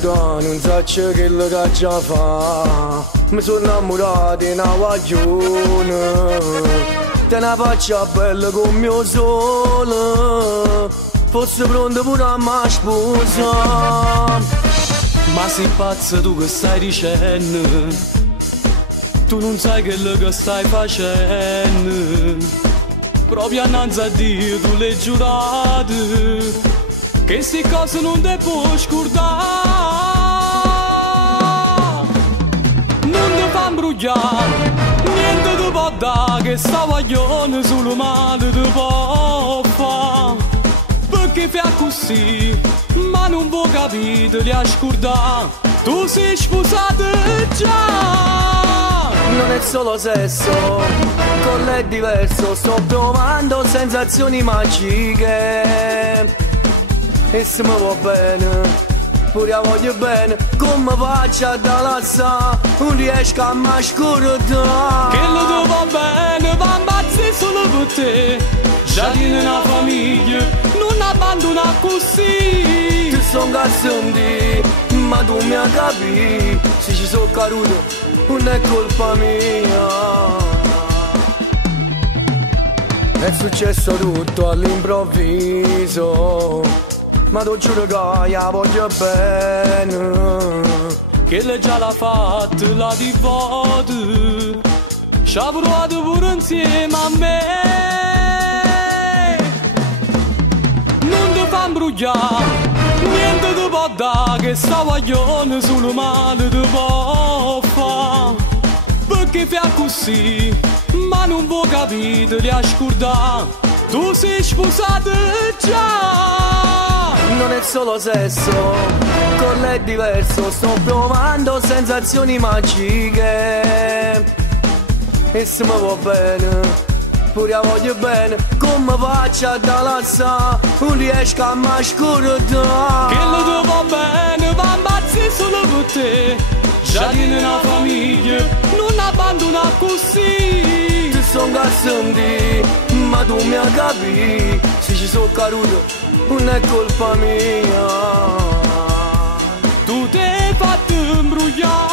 caduta, non so che lo che già fa. Mi sono innamorato di una guaglione, te una faccia bella come mio sole, fosse pronto pure a me sposa. Ma sei pazza tu che stai dicendo? Tu non sai quello che stai facendo. Proprio annanzi a Dio tu l'hai giurato che sti cose non te puoi scordare. Non ti fa imbrugliare, niente ti può dare, che sta guaglione solo male ti può fare. Perché fai così, ma non vuoi capire, li hai scordati. Tu sei sposato già. Non è solo sesso, con lei è diverso, sto provando sensazioni magiche. E se mi va bene, pure la voglio bene, come faccio a dall'assa, non riesco a mai scordare. Che lo tu va bene, va ammazzi solo per te, già tieni una famiglia, non abbandona così. Ti son cazzonti, ma tu mi hai capito, se ci sono caduto non è colpa mia. È successo tutto all'improvviso, ma tu giuro che la voglio bene, che lei già l'ha fatta la divote, ci ha provato pure insieme a me. Non ti fa imbrugliare, niente ti può dare, che sta guaglione solo male ti può fare. Perché fai così, ma non vuoi capire, li hai scordati. Tu sei sposato già. Non è solo sesso, con lei è diverso, sto provando sensazioni magiche. E se mi va bene, pure la voglio bene, come faccio a dall'assa, non riesco a mai scordare. Che lo tu va bene, va ammazzi solo per te, già tieni una famiglia, non abbandona così. Ti son cazzonti, ma tu mi hai capito, se ci sono caduto non è colpa mia. Tu ti hai fatto imbrugliare.